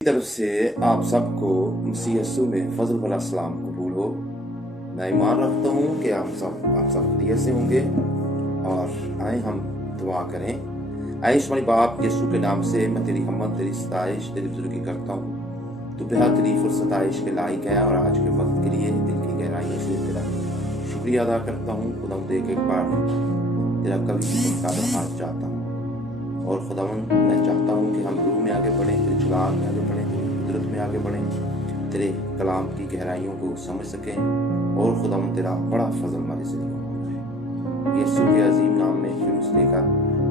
طرف سے آپ سب کو مسیح یسوع میں فضل والا سلام قبول ہو۔ میں ایمان رکھتا ہوں کہ آپ سب خیریت سے ہوں گے، اور آئیں ہم دعا کریں۔ اے عشمانی باپ یسوع کے نام سے میں تیری حمد، تیری ستائش، تیری بزرگی کرتا ہوں۔ تو بہت تعریف اور ستائش کے لائق ہے، اور آج کے وقت کے لیے دل کی گہرائیوں سے تیرا شکریہ ادا کرتا ہوں۔ خداوند دیکھ ایک بار تیرا کبھی کا درخواست چاہتا ہوں، اور خداوند میں چاہتا ہوں کہ ہم روح میں آگے بڑھیں، تیرے جلال میں آگے بڑھیں، تیری قدرت میں آگے بڑھیں، تیرے کلام کی گہرائیوں کو سمجھ سکیں، اور خداوند تیرا بڑا فضل ہمارے زندگی میں ہو۔ یسوع کے عظیم نام میں شروع سے لے کر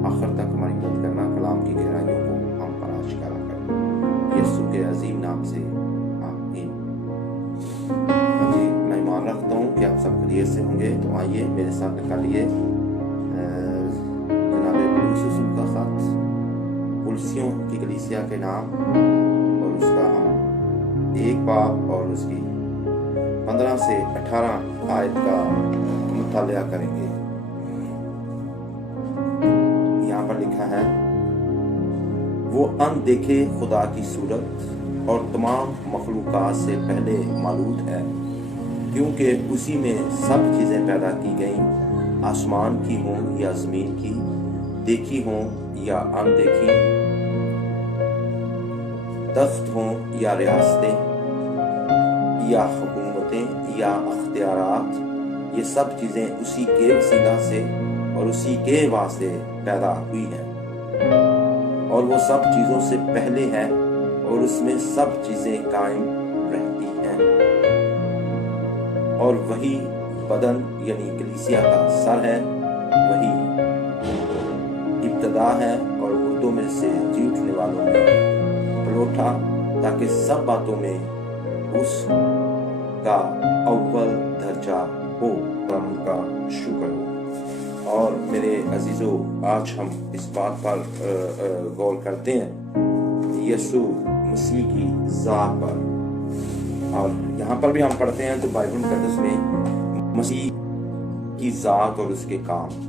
آخر تک ہماری مدد کرنا، کلام کی گہرائیوں کو ہم پر آشکارا کرنا، یسوع کے عظیم نام سے آمین۔ جی میں ایمان رکھتا ہوں کہ آپ سب خیریت سے ہوں گے۔ تو آئیے میرے ساتھ نکالیے جناب پولس رسول کا خط پولسیوں کی کلیسیا کے نام، اور اس کا ہم 1 باب اور اس کی 15 سے 18 آیت کا مطالعہ کریں گے۔ یہاں پر لکھا ہے، وہ ان دیکھے خدا کی صورت اور تمام مخلوقات سے پہلے مولود ہے، کیونکہ اسی میں سب چیزیں پیدا کی گئیں، آسمان کی ہوں یا زمین کی، دیکھی ہوں یا ان دیکھی، تخت ہوں یا ریاستیں یا حکومتیں یا اختیارات، یہ سب چیزیں اسی کے وسیلہ سے اور اسی کے واسطے پیدا ہوئی ہیں، اور وہ سب چیزوں سے پہلے ہے، اور اس میں سب چیزیں قائم رہتی ہیں، اور وہی بدن یعنی کلیسیا کا سر ہے، وہی ابتدا ہے، اور مردوں میں سے جی اٹھنے والوں میں پلوٹا، تاکہ سب باتوں میں اس کا اول درجہ ہو، ہم کا شکر ہو۔ اور میرے عزیزو، آج ہم اس بات پر غور کرتے ہیں یسوع مسیح کی ذات پر، اور یہاں پر بھی ہم پڑھتے ہیں تو بائبل مقدس میں مسیح کی ذات اور اس کے کام۔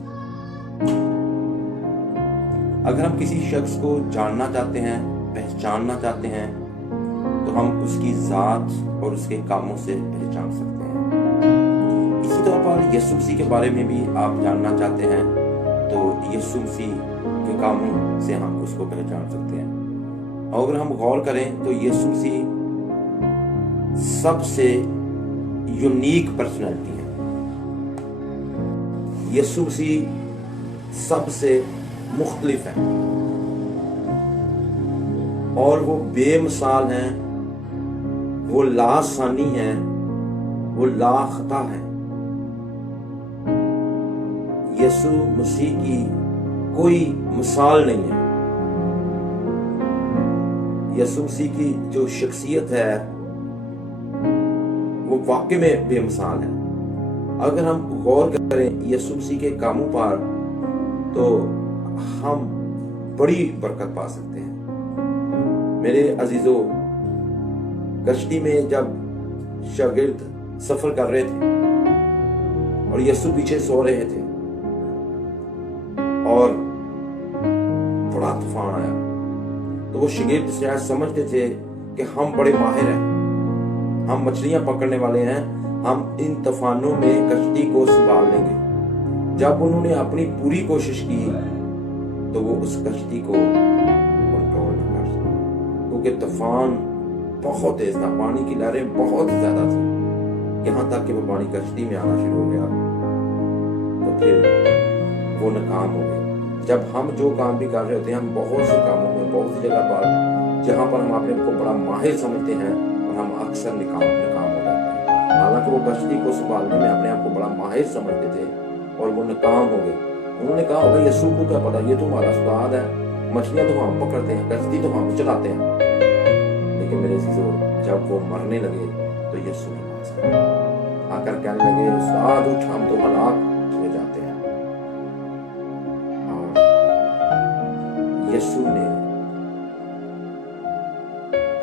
اگر ہم کسی شخص کو جاننا چاہتے ہیں، پہچاننا چاہتے ہیں، تو ہم اس کی ذات اور اس کے کاموں سے پہچان سکتے ہیں۔ اسی طور پر یسوع مسیح کے بارے میں بھی آپ جاننا چاہتے ہیں، تو یسوع مسیح کے کاموں سے ہم اس کو پہچان سکتے ہیں۔ اور اگر ہم غور کریں تو یسوع مسیح سب سے یونیک پرسنالٹی ہے، یسوع مسیح سب سے مختلف ہے، اور وہ بے مثال ہیں، وہ لاثانی ہیں، وہ لا خطا ہیں۔ یسوع مسیح کی کوئی مثال نہیں ہے۔ یسوع مسیح کی جو شخصیت ہے وہ واقع میں بے مثال ہے۔ اگر ہم غور کریں یسوع مسیح کے کاموں پر تو ہم بڑی برکت پا سکتے ہیں۔ میرے عزیزو، کشتی میں جب شاگرد سفر کر رہے تھے اور یسوع پیچھے سو رہے تھے، اور بڑا طوفان آیا، تو وہ شاگرد شاید سمجھتے تھے کہ ہم بڑے ماہر ہیں، ہم مچھلیاں پکڑنے والے ہیں، ہم ان طوفانوں میں کشتی کو سنبھال لیں گے۔ جب انہوں نے اپنی پوری کوشش کی تو وہ اس کشتی کو کنٹرول نہ کر سکے، کیونکہ طوفان بہت تیز تھا، پانی کی لہریں بہت زیادہ تھی، یہاں تک کہ وہ پانی کشتی میں آنا شروع ہو گیا، تو پھر وہ ناکام ہو گئے۔ جب ہم جو کام بھی کر رہے ہوتے ہیں، ہم بہت سے کاموں میں، بہت سی جگہ پر جہاں پر ہم اپنے کو بڑا ماہر سمجھتے ہیں، اور ہم اکثر ناکام ہو جاتے ہیں۔ حالانکہ وہ کشتی کو سنبھالنے میں اپنے آپ کو بڑا ماہر سمجھتے تھے، اور وہ ناکام ہو گئے۔ انہوں نے کہا ہوگا یسوع کو کیا پتا، یہ تو ہمارا استاد ہے، مچھلیاں تو ہم پکڑتے ہیں، کشتی تو ہم چلاتے ہیں۔ لیکن میرے عزیزو، جب وہ مرنے لگے تو یسوع کے پاس آ کر کہنے لگے، استاد اٹھ، ہم تو ہلاک ہو جاتے ہیں۔ اور یسوع نے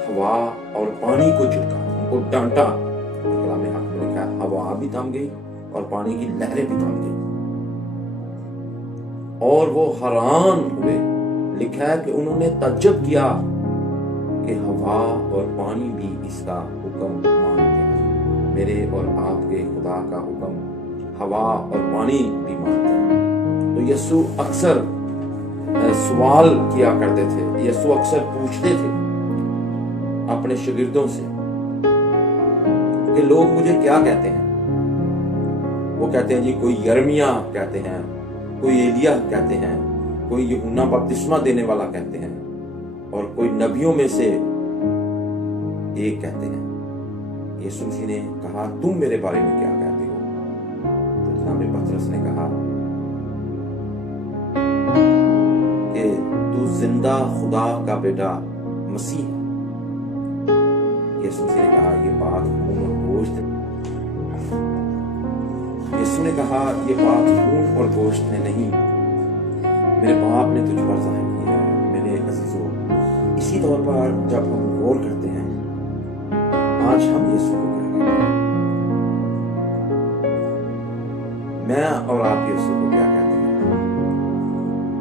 ہوا اور پانی کو جھٹکا، ان کو ڈانٹا، اور کلام حق میں لکھا ہے ہوا بھی تھم گئی اور پانی کی لہریں بھی تھم گئی، اور وہ حیران ہوئے۔ لکھا ہے کہ انہوں نے تعجب کیا کہ ہوا اور پانی بھی اس کا حکم مانتے ہیں۔ میرے اور آپ کے خدا کا حکم ہوا اور پانی بھی مانتے ہیں۔ تو یسوع اکثر سوال کیا کرتے تھے، یسوع اکثر پوچھتے تھے اپنے شاگردوں سے کہ لوگ مجھے کیا کہتے ہیں؟ وہ کہتے ہیں جی کوئی یرمیا کہتے ہیں، کوئی ایلیا کہتے ہیں، کوئی یوحنا بپتسمہ دینے والا کہتے ہیں، اور کوئی نبیوں میں سے ایک کہتے ہیں۔ یسوع مسیح نے کہا تم میرے بارے میں کیا کہتے ہو؟ تو جناب پطرس نے کہا کہ تو زندہ خدا کا بیٹا مسیح ہے۔ یسوع مسیح نے کہا یہ بات خون اور گوشت یسوع نے کہا یہ بات خون اور گوشت نے نہیں، میرے باپ نے تجھ پر ظاہر کیا ہے۔ میرے عزیزو، اسی طور پر جب ہم غور کرتے ہیں آج ہم یسوع کو کیا کہتے ہیں، میں اور آپ یسوع کو کیا کہتے ہیں،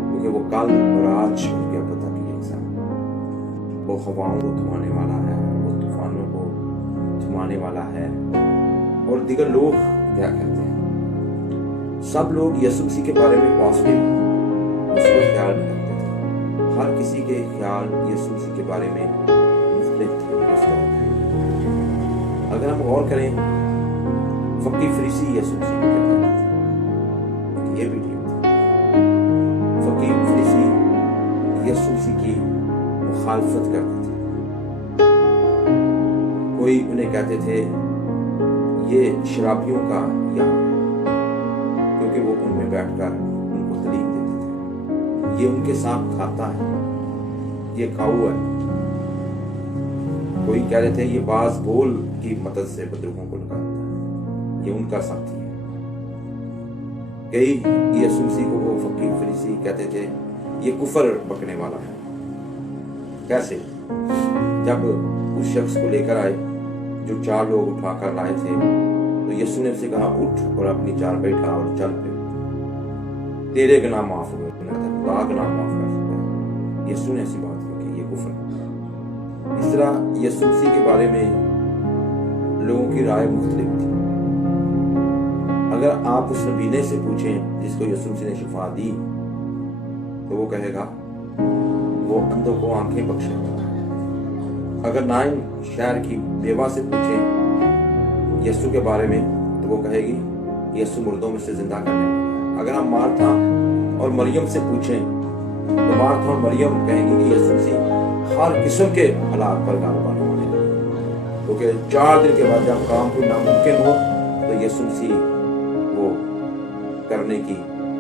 کیونکہ وہ کل اور آج ان کے پتہ کی انسان، وہ ہواؤں کو تھمانے والا ہے، وہ طوفانوں کو تھمانے والا ہے۔ اور دیگر لوگ کیا کہتے ہیں؟ سب لوگ یسوع مسیح کے بارے میں پازیٹیو مثبت خیال نہیں رکھتے تھے، ہر کسی کے خیال یسوع مسیح کے بارے میں مختلف تھے۔ اگر ہم غور کریں فقی فریسی یسوع مسیح کو کیا کہتے تھے، یہ ویڈیو تھی، فقی فریسی یسوع مسیح کی مخالفت کرتے تھے۔ کوئی انہیں کہتے تھے یہ شرابیوں کا یہاں ہے، کیونکہ وہ ان میں بیٹھ کر ان کو تعلیم دیتے تھے، یہ ان کے ساتھ کھاتا ہے، یہ کھاؤ ہے۔ کوئی کہہ رہے تھے یہ باز بول کی مدد سے بدروحوں کو نکالتا ہے، یہ ان کا ساتھی ہے۔ کئی یسوع مسیح کو وہ فقیر فریسی کہتے تھے یہ کفر بکنے والا ہے۔ کیسے؟ جب اس شخص کو لے کر آئے جو 4 لوگ اٹھا کر لائے تھے تو یسوع نے اسے کہا اٹھ اور اپنی چارپائی اٹھا اور چل پہ، تیرے گناہ معاف ہو گئے، خدا گناہ معاف کر سکتا ہے۔ یسوع نے ایسی بات کی کہ یہ کفر ہے۔ اس طرح یسوع مسیح کے بارے میں لوگوں کی رائے مختلف تھی۔ اگر آپ اس نبینے سے پوچھیں جس کو یسوع مسیح نے شفا دی تو وہ کہے گا وہ اندھوں کو آنکھیں بخشے گا۔ اگر نائن شہر کی بیوہ سے پوچھیں یسوع کے بارے میں تو وہ کہے گی یسوع مردوں میں سے زندہ کرنے والا ہے۔ اگر ہم مارتھا اور مریم سے پوچھیں تو مارتھا اور مریم کہیں گی کہ یسوع مسیح ہر قسم کے حالات پر غالب آنے والے ہیں، کیونکہ 4 دن کے بعد جب کام کوئی ناممکن ہو تو یسوع مسیح وہ کرنے کی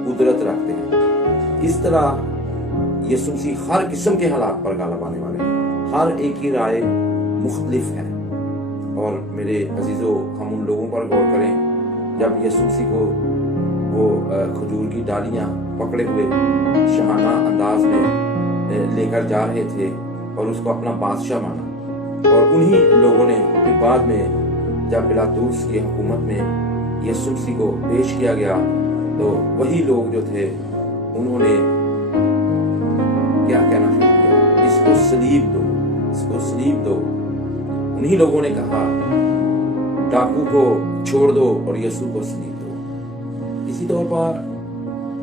قدرت رکھتے ہیں۔ اس طرح یسوع مسیح ہر قسم کے حالات پر غالب آنے والے ہیں۔ ہر ایک کی رائے مختلف ہے۔ اور میرے عزیزو، ہم ان لوگوں پر غور کریں جب یسوع مسیح کو وہ کھجور کی ڈالیاں پکڑے ہوئے شاہانہ انداز میں لے کر جا رہے تھے اور اس کو اپنا بادشاہ مانا، اور انہی لوگوں نے پھر بعد میں جب پلاطوس کی حکومت میں یسوع مسیح کو پیش کیا گیا تو وہی لوگ جو تھے انہوں نے کیا کہنا شروع کیا، اس کو صلیب دو، اس کو صلیب دو۔ انہی لوگوں نے کہا ڈاکو کو چھوڑ دو اور یسوع کو صلیب دو۔ اسی طور پر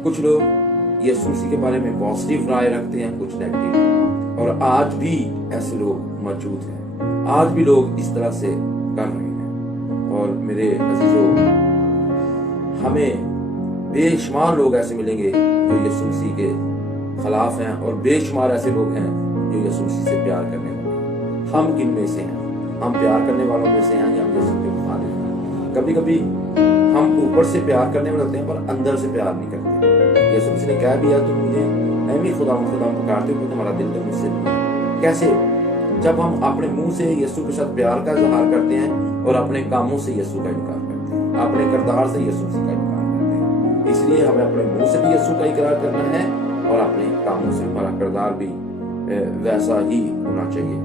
کچھ لوگ یسوع مسیح کے بارے میں پازیٹیو رائے رکھتے ہیں، کچھ نیگیٹو، اور آج بھی ایسے لوگ موجود ہیں، آج بھی لوگ اس طرح سے کر رہے ہیں۔ اور میرے عزیزو، ہمیں بے شمار لوگ ایسے ملیں گے جو یسوع مسیح کے خلاف ہیں، اور بے شمار ایسے لوگ ہیں جو یسوع مسیح سے پیار کرنے والے ہیں۔ ہم کن میں سے ہیں؟ ہم پیار کرنے والوں میں سے ہیں یا ہم یسوع کے مخالف ہیں؟ کبھی کبھی ہم اوپر سے پیار کرنے والے ہوتے ہیں پر اندر سے پیار نہیں کرتے۔ یسوع مسیح نے کہہ دیا تم مجھے اے خدا پکارتے ہو کہ تمہارا دل تو مجھ سے کیسے؟ جب ہم اپنے منہ سے یسوع کے ساتھ پیار کا اظہار کرتے ہیں اور اپنے کاموں سے یسوع کا انکار کرتے ہیں، اپنے کردار سے یسوع مسیح کا انکار کرتے ہیں۔ اس لیے ہمیں اپنے منہ سے بھی یسوع کا اقرار کرنا ہے اور اپنے کاموں سے ہمارا کردار بھی ویسا ہی ہونا چاہیے۔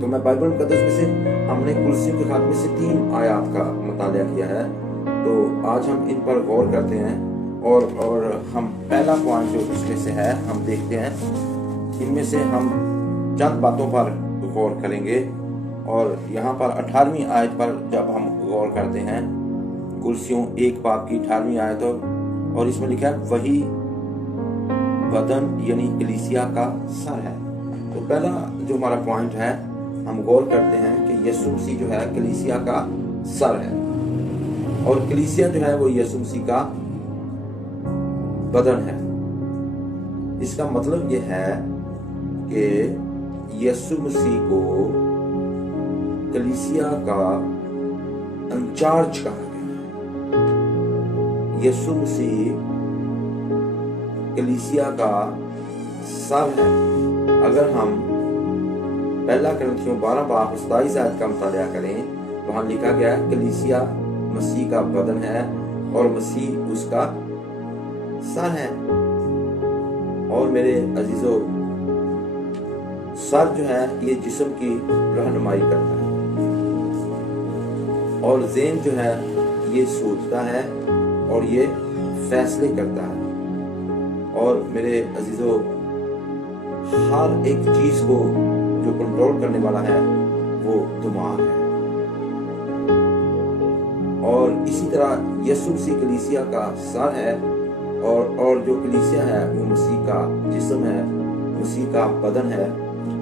تو میں بائبل مقدس میں سے ہم نے کلسیوں کے خاتمے سے 3 آیات کا مطالعہ کیا ہے، تو آج ہم ان پر غور کرتے ہیں اور ہم پہلا پوائنٹ جو اس میں سے ہے ہم دیکھتے ہیں۔ ان میں سے ہم چند باتوں پر غور کریں گے، اور یہاں پر 18ویں آیت پر جب ہم غور کرتے ہیں، کلسیوں 1 باب کی 18ویں آیت، اور اس میں لکھا ہے وہی بدن یعنی کلیسیا کا سر ہے۔ تو پہلا جو ہمارا پوائنٹ ہے، ہم غور کرتے ہیں کہ یسوع مسیح جو ہے کلیسیا کا سر ہے، اور کلیسیا جو ہے وہ یسوع مسیح کا بدن ہے۔ اس کا مطلب یہ ہے کہ یسوع مسیح کو کلیسیا کا انچارج کہا گیا ہے۔ یسوع مسیح کلیسیا کا سر ہے۔ اگر ہم پہلا کرنتھیوں 12 باب 27 آیت کا مطالعہ کریں، وہاں لکھا گیا ہے کلیسیا مسیح کا بدن ہے اور مسیح اس کا سر ہے۔ اور میرے عزیزو، سر جو ہے یہ جسم کی رہنمائی کرتا ہے، اور ذہن جو ہے یہ سوچتا ہے اور یہ فیصلے کرتا ہے۔ اور میرے عزیزو، ہر ایک چیز کو جو کنٹرول کرنے والا ہے وہ دماغ ہے۔ اور اسی طرح یسوع مسیح کلیسیا کا سر ہے، اور جو کلیسیا ہے وہ مسیح کا جسم ہے، مسیح کا بدن ہے۔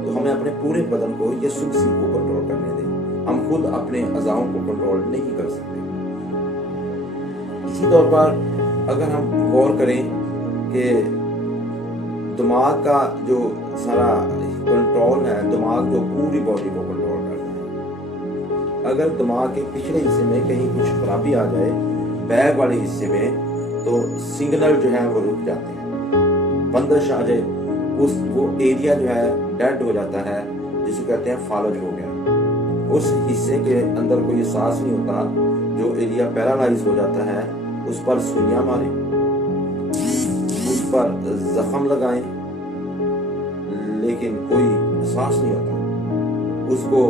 تو ہمیں اپنے پورے بدن کو یسوع مسیح کو کنٹرول کرنے دیں، ہم خود اپنے اعضاؤں کو کنٹرول نہیں کر سکتے۔ اسی طور پر اگر ہم غور کریں کہ دماغ کا جو سارا کنٹرول ہے، دماغ جو پوری باڈی کو کنٹرول کرتا ہے، اگر دماغ کے پچھلے حصے میں کہیں کچھ خرابی آ جائے، بیک والے حصے میں، تو سگنل جو ہے وہ رک جاتے ہیں، بندش آ جائے، وہ ایریا جو ہے ڈیڈ ہو جاتا ہے، جسے کہتے ہیں فالج ہو گیا۔ اس حصے کے اندر کوئی احساس نہیں ہوتا، جو ایریا پیرالائز ہو جاتا ہے، اس پر سوئیاں ماریں، اس پر زخم لگائیں، لیکن کوئی احساس نہیں ہوتا، اس کو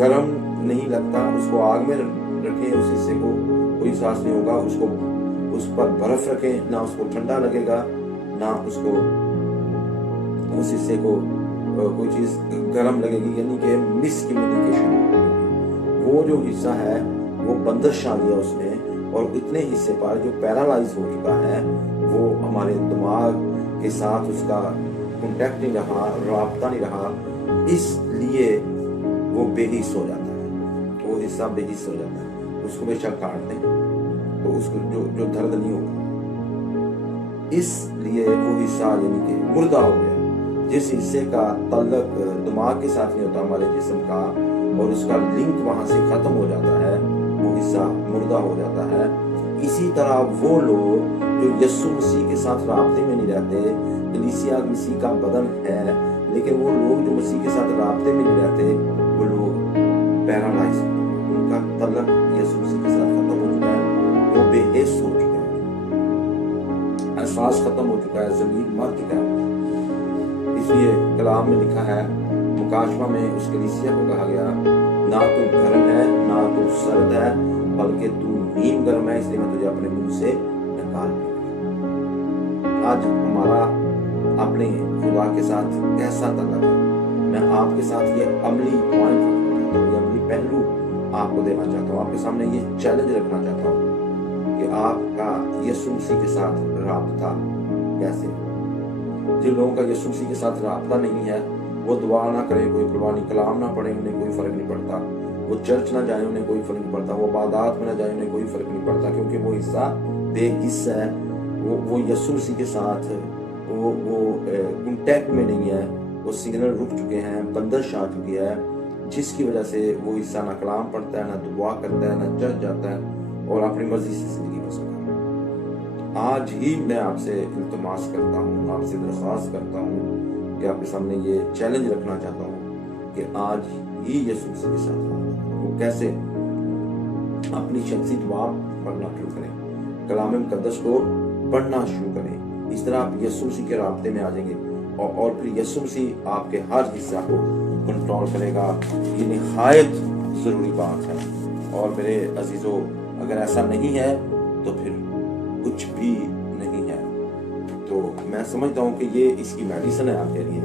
گرم نہیں لگتا، اس کو آگ میں رکھیں، اس حصے کو کوئی احساس نہیں ہوگا، اس پر برف رکھیں، نہ اس کو ٹھنڈا لگے گا، نہ اس حصے کو کوئی چیز گرم لگے گی، یعنی کہ مس کمیونیکیشن۔ وہ جو حصہ ہے وہ بندش آ گیا اس میں، اور اتنے حصے پر جو پیرالائز ہو چکا ہے، وہ ہمارے دماغ کے ساتھ اس کا کنٹیکٹ نہیں رہا، رابطہ نہیں رہا، اس لیے وہ بے حس ہو جاتا ہے، وہ حصہ بے حس ہو جاتا ہے۔ اس کو بے شک کاٹ دیں تو اس کو جو درد نہیں ہوگا، اس لیے وہ حصہ یعنی کہ مردہ ہو گیا۔ جس حصے کا تعلق دماغ کے ساتھ نہیں ہوتا ہمارے جسم کا، اور اس کا لنک وہاں سے ختم ہو جاتا ہے، وہ حصہ مردہ ہو جاتا ہے۔ اسی طرح وہ لوگ جو یسوع مسیح کے ساتھ رابطے میں نہیں رہتے، کلیسیا مسیح کا بدن ہے، لیکن وہ لوگ جو مسیح کے ساتھ رابطے میں نہیں رہتے، وہ لوگ پیرالائز، ان کا تعلق یسوع مسیح کے ساتھ ختم ہو چکا ہے، وہ بے حس ہو چکا ہے، احساس ختم ہو چکا ہے، ضمیر مر چکا ہے۔ اس لیے کلام میں لکھا ہے، مکاشفہ میں اس کلیسیا کو کہا گیا، نہ تو گرم ہے نہ تو سرد ہے، بلکہ تو نیم گرم ہے، اس لیے میں تجھے اپنے منہ سے نکال دوں گا۔ آج ہمارا اپنے خدا کے ساتھ کیسا تعلق ہے؟ میں آپ کے ساتھ یہ عملی پوائنٹ، یہ عملی پہلو آپ کو دینا چاہتا ہوں، آپ کے سامنے یہ چیلنج رکھنا چاہتا ہوں کہ آپ کا یسوع مسیح کے ساتھ رابطہ کیسے؟ جن لوگوں کا یسوع مسیح کے ساتھ رابطہ نہیں ہے، وہ دعا نہ کریں، کوئی قربانی کلام نہ پڑھیں، انہیں کوئی فرق نہیں پڑتا، وہ چرچ نہ جائیں، انہیں کوئی فرق نہیں پڑتا، وہ عبادات میں نہ جائیں، انہیں کوئی فرق نہیں پڑتا، کیونکہ وہ حصہ بے حس ہے، وہ یسوع مسیح کے ساتھ وہ کنٹیکٹ میں نہیں ہے، وہ سگنل رک چکے ہیں، بندش آ چکی ہے، جس کی وجہ سے وہ حصہ نہ کلام پڑھتا ہے، نہ دعا کرتا ہے، نہ چرچ جاتا ہے، اور اپنی مرضی سے زندگی گزارتا ہے۔ آج ہی میں آپ سے التماس کرتا ہوں، آپ سے درخواست کرتا ہوں کہ آپ کے سامنے یہ چیلنج رکھنا چاہتا ہوں کہ آج ہی یسوع مسیح کے ساتھ وہ کیسے اپنی شخصی دعا پڑھنا شروع کریں، کلام مقدس کو پڑھنا شروع کریں۔ اس طرح آپ یسوع مسیح کے رابطے میں آ جائیں گے، اور پھر یسوع مسیح آپ کے ہر حصہ کو کنٹرول کرے گا۔ یہ نہایت ضروری بات ہے، اور میرے عزیزو، اگر ایسا نہیں ہے تو پھر کچھ بھی نہیں ہے۔ تو میں سمجھتا ہوں کہ یہ اس کی میڈیسن ہے آپ کے لیے،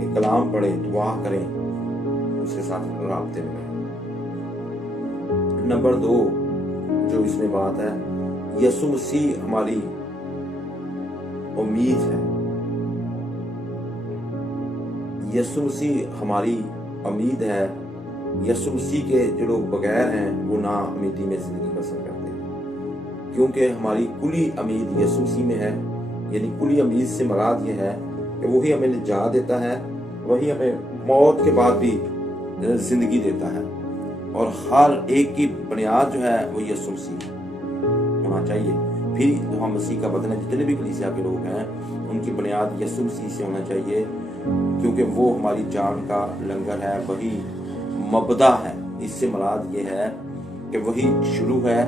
کہ کلام پڑھیں، دعا کریں، اس کے ساتھ رابطے میں رہیں۔ نمبر 2 جو اس میں بات ہے، یسوع مسیح ہماری امید ہے۔ یسوع مسیح ہماری امید ہے۔ یسوع مسیح کے جو لوگ بغیر ہیں وہ نا امیدی میں زندگی بسر کرتے ہیں، کیونکہ ہماری کلی امید یسوع مسیح میں ہے۔ یعنی کلی امید سے مراد یہ ہے کہ وہی ہمیں نجات دیتا ہے، وہی ہمیں موت کے بعد بھی زندگی دیتا ہے، اور ہر ایک کی بنیاد جو ہے وہ یسوع مسیح ہونا چاہیے۔ پھر تو ہم مسیح کا بدن ہے، جتنے بھی کلیسیا کے لوگ ہیں ان کی بنیاد یسوع مسیح سے ہونا چاہیے، کیونکہ وہ ہماری جان کا لنگر ہے، وہی مبدا ہے۔ اس سے مراد یہ ہے کہ وہی شروع ہے،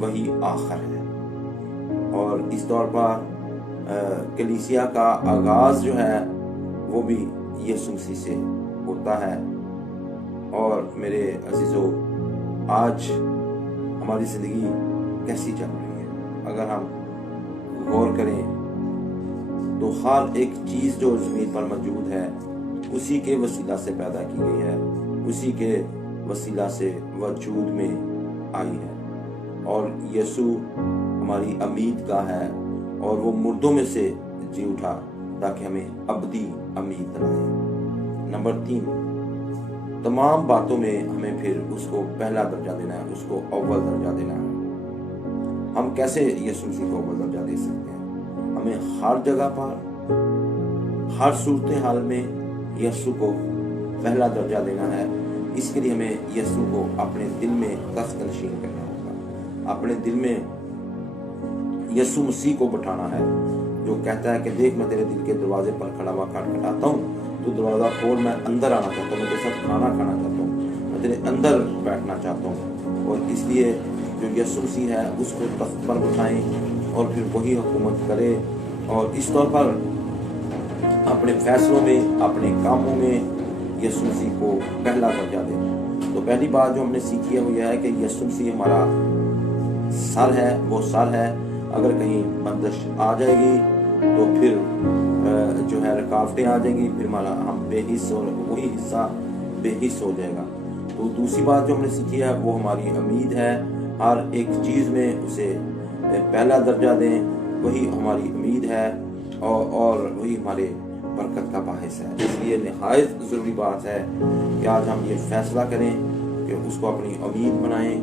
وہی آخر ہے، اور اس طور پر کلیسیا کا آغاز جو ہے وہ بھی یسوع مسیح سے ہوتا ہے۔ اور میرے عزیزو، آج ہماری زندگی کیسی چل رہی ہے؟ اگر ہم غور کریں تو ہر ایک چیز جو زمین پر موجود ہے اسی کے وسیلہ سے پیدا کی گئی ہے، اسی کے وسیلہ سے وجود میں آئی ہے، اور یسوع ہماری امید کا ہے، اور وہ مردوں میں سے جی اٹھا تاکہ ہمیں ابدی امید دلائے۔ نمبر 3، تمام باتوں میں ہمیں پھر اس کو پہلا درجہ دینا ہے، اس کو اول درجہ دینا ہے۔ ہم کیسے یسوع مسیح کو اول درجہ دے سکتے ہیں؟ ہمیں ہر جگہ پر، ہر صورتحال میں یسوع کو پہلا درجہ دینا ہے۔ اس کے لیے ہمیں یسوع کو اپنے دل میں تخت نشین کرنا ہوگا، اپنے دل میں یسوع مسیح کو بٹھانا ہے، جو کہتا ہے کہ دیکھ میں تیرے دل کے دروازے پر کھڑا ہوا کھٹکھٹاتا ہوں، تو دروازہ کھول، میں اندر آنا چاہتا ہوں، میں تیرے ساتھ کھانا کھانا چاہتا ہوں، میں تیرے اندر بیٹھنا چاہتا ہوں۔ اور اس لیے جو یسوع مسیح ہے اس کو تخت پر بٹھائیں، اور پھر وہی حکومت کرے، اور اس طور پر اپنے فیصلوں میں، اپنے کاموں میں یسوع مسیح کو پہلا درجہ دیں۔ تو پہلی بات جو ہم نے سیکھی ہے وہ یہ ہے کہ یسوع مسیح ہمارا سر ہے، وہ سر ہے۔ اگر کہیں بندش آ جائے گی تو پھر جو ہے رکاوٹیں آ جائیں گی، پھر ہمارا ہم بے حص، اور وہی حصہ بے حص ہو جائے گا۔ تو دوسری بات جو ہم نے سیکھی ہے وہ ہماری امید ہے، ہر ایک چیز میں اسے پہلا درجہ دیں، وہی ہماری امید ہے، اور وہی ہمارے برکت کا باعث ہے۔ اس لیے نہایت ضروری بات ہے کہ آج ہم یہ فیصلہ کریں کہ اس کو اپنی امید بنائیں،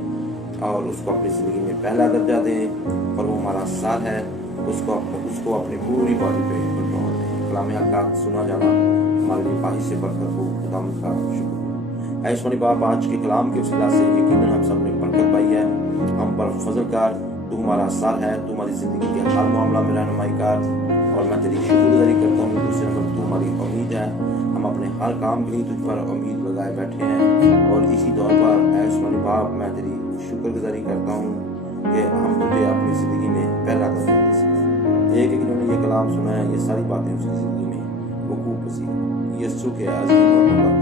اور اس کو اپنی زندگی میں پہلا درجہ دیں، اور وہ ہمارا سر ہے، اس کو اپنی پوری باڈی پہ بٹھا دیں۔ کلام حق کا سنا جانا ہمارے لیے باعث برکت ہو۔ خداوند کا شکر۔ اے سونی باپ، آج کے کلام کے وسیلہ سے یقیناً ہم سب نے برکت پائی ہے۔ ہم پر فضل کر، تو ہمارا سر ہے، تو ہماری زندگی کے ہر معاملہ میں رہنمائی کر، اور میں تیری شکر گزاری کرتا ہوں۔ دوسرے نمبر تو ہماری امید ہے، ہم اپنے ہر کام کے لیے تجھ پر امید لگائے بیٹھے ہیں، اور اسی طور پر اے سونی باپ، میں تیری شکر گزاری کرتا ہوں کہ ہم تجھے اپنی زندگی میں پہلا درجہ دے سکیں۔ ایک ایک جنہوں نے یہ کلام سنا ہے، یہ ساری باتیں اس کی زندگی میں وقوع پذیر۔ یسوع کے عظیم